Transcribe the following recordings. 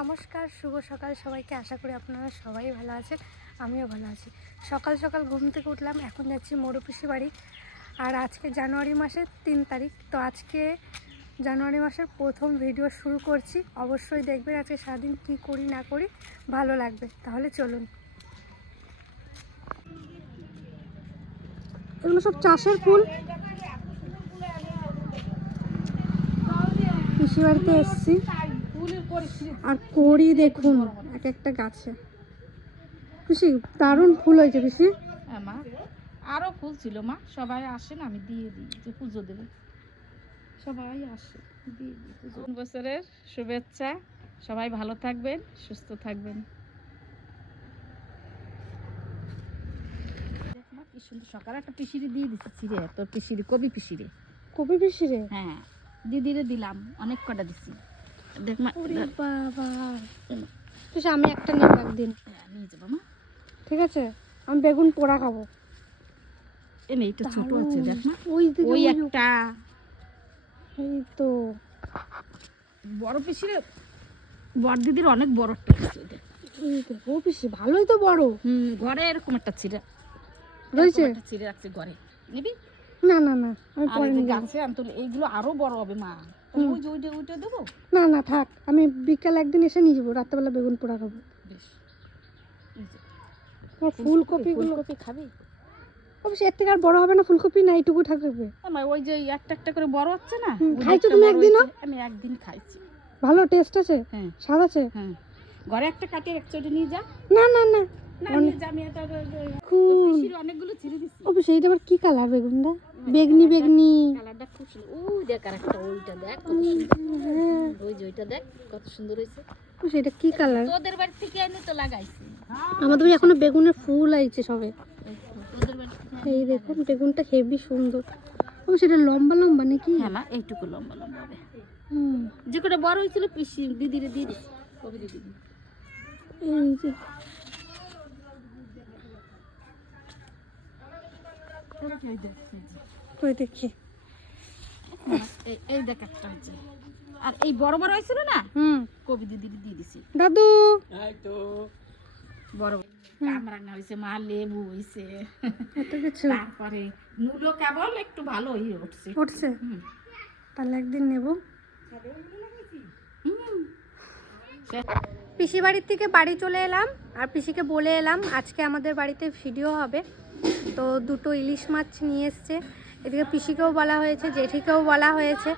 নমস্কার, শুভ সকাল সবাইকে। আশা করি আপনারা সবাই ভালো আছেন, আমিও ভালো আছি। সকাল সকাল ঘুম থেকে উঠলাম, এখন যাচ্ছি মোড়পিসি বাড়ি। আর আজকে জানুয়ারি মাসের 3 তারিখ। তো আজকে জানুয়ারি মাসের প্রথম ভিডিও শুরু করছি। অবশ্যই দেখবেন আজকে সারাদিন কী করি না করি, ভালো লাগবে। তাহলে চলুন। এগুলো সব চাষের ফুল। পিসি বাড়িতে এসছি আর করি দেখুন এক একটা গাছে। পিসি দারুণ ফুল হয়েছে পিসি। হ্যাঁ মা, আরও ফুল ছিল মা, সবাই আসেন আমি দিয়ে দিই, যে পুজো দেবে সবাই আসে দিয়ে দিই পুজো। নতুন বছরের শুভেচ্ছা, সবাই ভালো থাকবেন, সুস্থ থাকবেন। দেখ মা কি সুন্দর, সকালে একটা পিসিরি দিয়ে দিচ্ছি রে, তোর পিসিরি কবি পিসিরি। কবি পিসি রে? হ্যাঁ দিদিরে দিলাম, অনেক কটা দিচ্ছি। দেখ মা। বাবা পিসি আমি একটা নেব একদিন। নিয়ে যাবো মা, ঠিক আছে? আমি বেগুন পোড়া খাবো। এনে এইটা ছোট আছে দেখ মা, ওই একটা। এই তো বড় পিসিরে, বড় দিদির অনেক বড় টেস্ট। ও পিসি ভালোই তো বড়। ঘরে এরকম একটা ছিঁড়ে রয়েছে, ছিঁড়ে রাখছে ঘরে, নিবি? না না না আমি পরে নিয়ে যাবো। গাছে আনতো, এইগুলো আরো বড় হবে মা। ওই যে ওইটা দেবো। না না থাক, আমি বিকাল একদিন এসে নিয়ে যাবো, রাত্রেবেলা বেগুন পোড়া খাবো। বেশ। ফুলকপি ফুলকপি খাবি? অবশ্যই এর থেকে আর বড় হবে না ফুলকপি, না এইটুকু থাকবে? ওই যে একটা একটা করে বড় হচ্ছে না, খাইছো তুমি একদিনও? আমি একদিন খাইছি। ভালো টেস্ট আছে? হ্যাঁ স্বাদ আছে? হ্যাঁ। ঘরে একটা কাটিয়ে এক চটে নিয়ে যা। না না না অনেকগুলো ছিঁড়ে দিচ্ছি। অবশ্যই এইটা আবার কি কালার বেগুনটা? বেগনি বেগনি কালারটা খুব সুন্দর। ওই দেখ আরেকটা, ওইটা দেখ কত সুন্দর। ওই যে ওইটা দেখ কত সুন্দর হয়েছে। সেটা কি কালার? তোদের বাড়ি থেকে এনে তো লাগাইছি। আমাদের বাড়ি এখনো বেগুনের ফুল আইছে সবে। তোদের বাড়ি এই দেখুন বেগুনটা হেভি সুন্দর। ও সেটা লম্বা লম্বা নাকি? হ্যাঁ মা, এইটুকু লম্বা লম্বা হবে। যে কটা বড় হয়েছিল পিসি দিদিরে দিয়ে দিচ্ছি, কবি দিদি। এই যে ওই দেখি, এই দেখ একটা হয়েছে। আর এই বড় বড় হয়েছিল না, কবি দিদিরে দিয়ে দিছি। দাদু বড় কামরাঙা হয়েছে মা, লেবু হয়েছে, এত কিছু। তারপরে মূলো কেবল একটু ভালো উঠছে। তাহলে একদিন নেব। পিসি বাড়ির থেকে বাড়ি চলে এলাম আর পিসিকে বলে এলাম আজকে আমাদের বাড়িতে ভিডিও হবে। তো দুটো ইলিশ মাছ নিয়ে এসছে। এদিকে পিসিকেও বলা হয়েছে, জেঠিকেও বলা হয়েছে,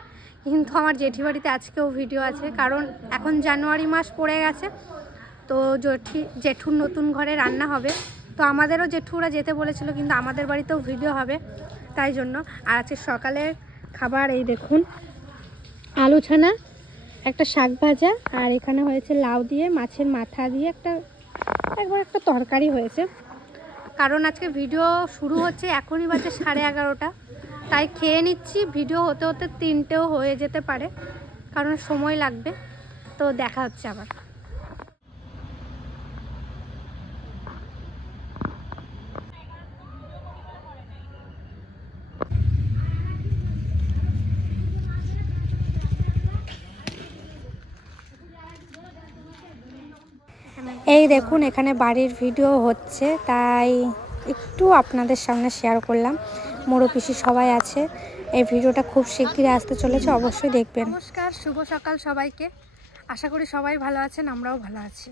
কিন্তু আমার জেঠি বাড়িতে আজকেও ভিডিও আছে, কারণ এখন জানুয়ারি মাস পড়ে গেছে। তো জেঠুর নতুন ঘরে রান্না হবে। তো আমাদেরও জেঠুরা যেতে বলেছিল, কিন্তু আমাদের বাড়িতেও ভিডিও হবে, তাই জন্য। আর আজকে সকালের খাবার এই দেখুন, আলু ছানা, একটা শাক ভাজা, আর এখানে হয়েছে লাউ দিয়ে মাছের মাথা দিয়ে একটা তরকারি হয়েছে। কারণ আজকে ভিডিও শুরু হচ্ছে, এখনই বাজে 11:30, তাই খেয়ে নিচ্ছি। ভিডিও হতে হতে 3টেও হয়ে যেতে পারে, কারণ সময় লাগবে। তো দেখা হচ্ছে আবার। এই দেখুন এখানে বাড়ির ভিডিও হচ্ছে, তাই একটু আপনাদের সামনে শেয়ার করলাম। মোড়পিসি সবাই আছে। এই ভিডিওটা খুব শিগগিরই আসতে চলেছে, অবশ্যই দেখবেন। নমস্কার, শুভ সকাল সবাইকে। আশা করি সবাই ভালো আছেন, আমরাও ভালো আছি।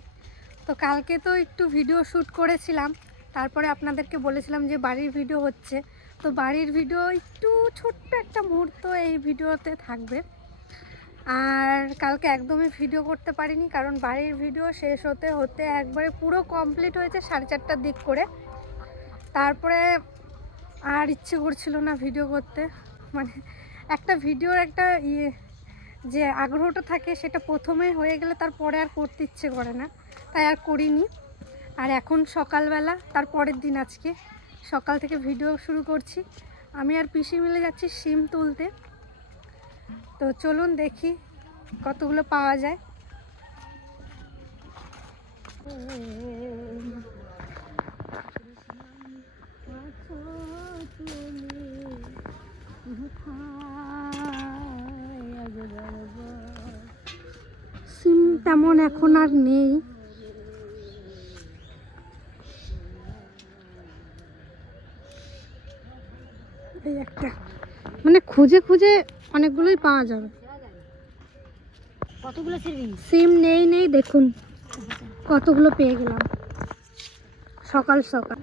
তো কালকে তো একটু ভিডিও শ্যুট করেছিলাম, তারপরে আপনাদেরকে বলেছিলাম যে বাড়ির ভিডিও হচ্ছে। তো বাড়ির ভিডিও একটু ছোট্ট একটা মুহূর্ত এই ভিডিওতে থাকবে। আর কালকে একদমই ভিডিও করতে পারিনি, কারণ বাড়ির ভিডিও শেষ হতে হতে একবারে পুরো কমপ্লিট হয়েছে 4:30টার দিক করে। তারপরে আর ইচ্ছে করছিল না ভিডিও করতে। মানে একটা ভিডিওর একটা যে আগ্রহটা থাকে, সেটা প্রথমে হয়ে গেলে তারপরে আর করতে ইচ্ছে করে না, তাই আর করিনি। আর এখন সকালবেলা, তার পরের দিন আজকে সকাল থেকে ভিডিও শুরু করছি। আমি আর পিসি মিলে যাচ্ছি শিম তুলতে। তো চলুন দেখি কতগুলো পাওয়া যায়। সিমটা তেমন এখন আর নেই। এই একটা মানে খুঁজে খুঁজে অনেকগুলোই পাওয়া যাবে। কতগুলো সিম নেই দেখুন কতগুলো পেয়ে গেলাম সকাল সকাল।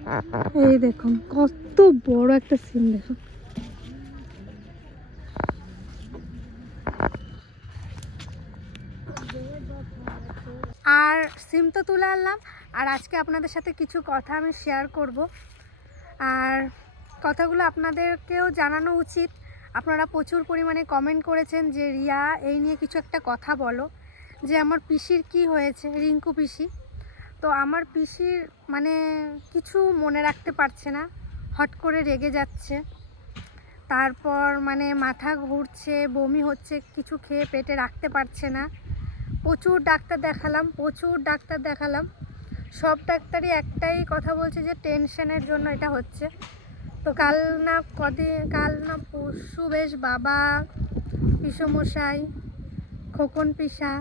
এই দেখুন কত বড় একটা সিম, দেখুন। আর সিম তো তুলে আনলাম, আর আজকে আপনাদের সাথে কিছু কথা আমি শেয়ার করব। আর কথাগুলো আপনাদেরকেও জানানো উচিত। আপনারা প্রচুর পরিমাণে কমেন্ট করেছেন যে রিয়া এই নিয়ে কিছু একটা কথা বলো, যে আমার পিসির কি হয়েছে, রিঙ্কু পিসি। তো আমার পিসির মানে কিছু মনে রাখতে পারছে না, হট করে রেগে যাচ্ছে, তারপর মানে মাথা ঘুরছে, বমি হচ্ছে, কিছু খেয়ে পেটে রাখতে পারছে না। প্রচুর ডাক্তার দেখালাম, সব ডাক্তারই একটাই কথা বলছে যে টেনশনের জন্য এটা হচ্ছে। তো কাল না পরশু বেশ বাবা, পিসমশাই, খোকন পিসা,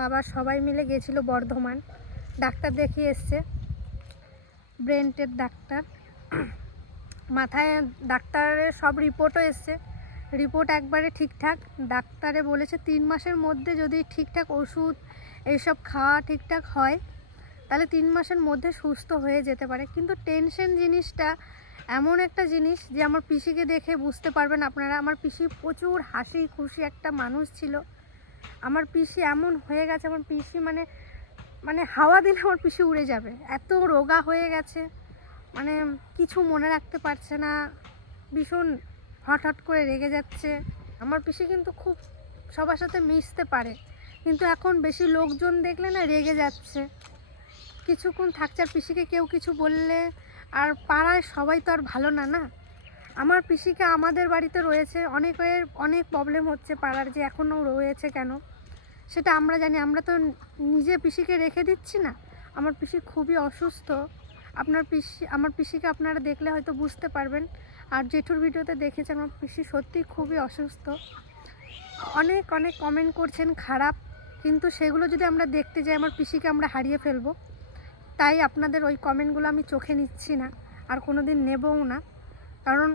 বাবা সবাই মিলে গেছিলো বর্ধমান, ডাক্তার দেখিয়ে এসছে, ব্রেনের ডাক্তার। মাথায় ডাক্তারের সব রিপোর্টও এসছে, রিপোর্ট একবারে ঠিকঠাক। ডাক্তারে বলেছে 3 মাসের মধ্যে যদি ঠিকঠাক ওষুধ এইসব খাওয়া ঠিকঠাক হয় তাহলে 3 মাসের মধ্যে সুস্থ হয়ে যেতে পারে। কিন্তু টেনশন জিনিসটা এমন একটা জিনিস যে আমার পিসিকে দেখে বুঝতে পারবেন আপনারা, আমার পিসি প্রচুর হাসি খুশি একটা মানুষ ছিল। আমার পিসি এমন হয়ে গেছে, আমার পিসি মানে হাওয়া দিলে আমার পিসি উড়ে যাবে, এত রোগা হয়ে গেছে, মানে কিছু মনে রাখতে পারছে না, ভীষণ হট করে রেগে যাচ্ছে। আমার পিসি কিন্তু খুব সবার সাথে মিশতে পারে, কিন্তু এখন বেশি লোকজন দেখলে না রেগে যাচ্ছে, কিছুক্ষণ থাকছে। আর পিসিকে কেউ কিছু বললে, আর পাড়ায় সবাই তো আর ভালো না না। আমার পিসিকে আমাদের বাড়িতে রয়েছে, অনেক প্রবলেম হচ্ছে পাড়ার, যে এখনও রয়েছে কেন সেটা আমরা জানি, আমরা তো নিজে পিসিকে রেখে দিচ্ছি না। আমার পিসি খুবই অসুস্থ, আমার পিসিকে আপনারা দেখলে হয়তো বুঝতে পারবেন। আর জেঠুর ভিডিওতে দেখেছেন আমার পিসি সত্যি খুবই অসুস্থ। অনেক কমেন্ট করছেন খারাপ, কিন্তু সেগুলো যদি আমরা দেখতে যাই আমার পিসিকে আমরা হারিয়ে ফেলবো। তাই আপনাদের ওই কমেন্টগুলো আমি চোখে নিচ্ছি না, আর কোনো দিন নেবও না। কারণ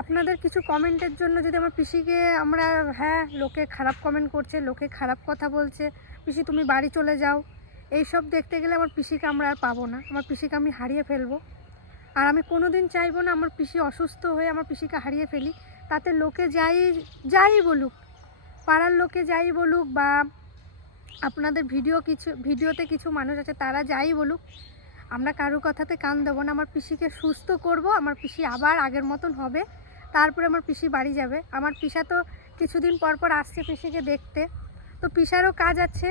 আপনাদের কিছু কমেন্টের জন্য যদি আমার পিসিকে আমরা, হ্যাঁ লোকে খারাপ কমেন্ট করছে, লোকে খারাপ কথা বলছে, পিসি তুমি বাড়ি চলে যাও, এইসব দেখতে গেলে আমার পিসিকে আমরা আর পাবো না, আমার পিসিকে আমি হারিয়ে ফেলবো। আর আমি কোনো দিন চাইবো না আমার পিসি অসুস্থ হয়ে আমার পিসিকে হারিয়ে ফেলি। তাতে লোকে যাই বলুক, পাড়ার লোকে যাই বলুক, বা আপনাদের ভিডিওতে কিছু মানুষ আছে তারা যাই বলুক, আমরা কারো কথাতে কান দেবো না। আমার পিসিকে সুস্থ করব, আমার পিসি আবার আগের মতন হবে, তারপরে আমার পিসি বাড়ি যাবে। আমার পিসা তো কিছুদিন পর আসছে পিসিকে দেখতে, তো পিসারও কাজ আছে,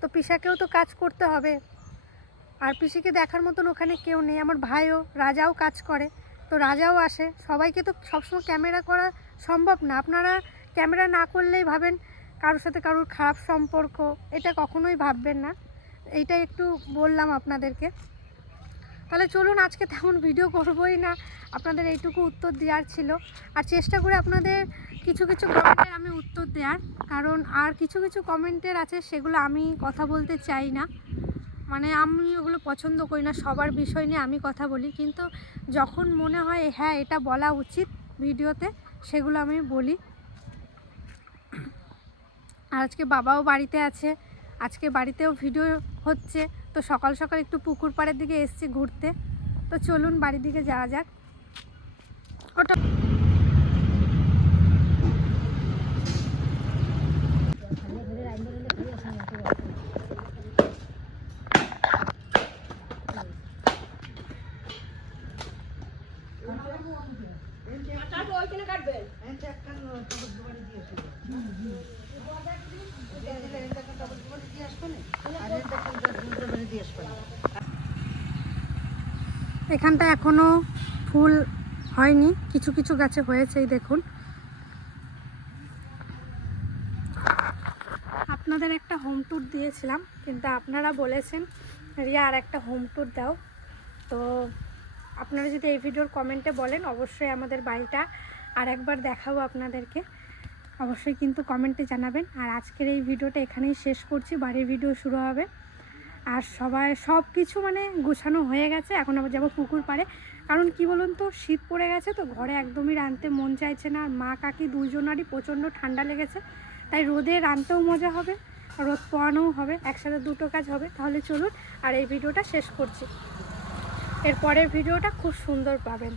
তো পিসাকেও তো কাজ করতে হবে। আর পিসিকে দেখার মতন ওখানে কেউ নেই। আমার ভাইও, রাজাও কাজ করে, তো রাজাও আসে। সবাইকে তো সবসময় ক্যামেরা করা সম্ভব না। আপনারা ক্যামেরা না করলেই ভাবেন কারোর সাথে কারোর খারাপ সম্পর্ক, এটা কখনোই ভাববেন না। এইটা একটু বললাম আপনাদেরকে। তাহলে চলুন, আজকে তেমন ভিডিও করবোই না, আপনাদের এইটুকু উত্তর দেওয়ার ছিল। আর চেষ্টা করে আপনাদের কিছু কমেন্টের আমি উত্তর দেওয়ার, কারণ আর কিছু কমেন্টের আছে সেগুলো আমি কথা বলতে চাই না, মানে আমি ওগুলো পছন্দ করি না। সবার বিষয় নিয়ে আমি কথা বলি, কিন্তু যখন মনে হয় হ্যাঁ এটা বলা উচিত ভিডিওতে, সেগুলো আমি বলি। আর আজকে বাবাও বাড়িতে আছে, আজকে বাড়িতেও ভিডিও হচ্ছে, তো সকাল সকাল একটু পুকুর পাড়ের দিকে এসছি ঘুরতে। তো চলুন বাড়ির দিকে যাওয়া যাক। ওটা এখানটা এখনো ফুল হয়নি, কিছু গাছে হয়েছে, এই দেখুন। আপনাদের একটা হোম ট্যুর দিয়েছিলাম, কিন্তু আপনারা বলেছেন রিয়া আর একটা হোম ট্যুর দাও। তো আপনারা যদি এই ভিডিওর কমেন্টে বলেন, অবশ্যই আমাদের বাড়িটা আর একবার দেখাবো আপনাদেরকে। অবশ্যই কিন্তু কমেন্টে জানাবেন। আর আজকের এই ভিডিওটা এখানেই শেষ করছি, বাড়ির ভিডিও শুরু হবে। আর সব কিছু মানে গোছানো হয়ে গেছে, এখন আবার যাবো পুকুর পাড়ে। কারণ কি বলুন তো, শীত পড়ে গেছে তো, ঘরে একদমই রাঁধতে মন চাইছে না। আর মা কাকি দুজনারই প্রচণ্ড ঠান্ডা লেগেছে, তাই রোদে রাঁধতেও মজা হবে, রোদ পোয়ানোও হবে, একসাথে দুটো কাজ হবে। তাহলে চলুন আর এই ভিডিওটা শেষ করছি। এর পরের ভিডিওটা খুব সুন্দর পাবেন।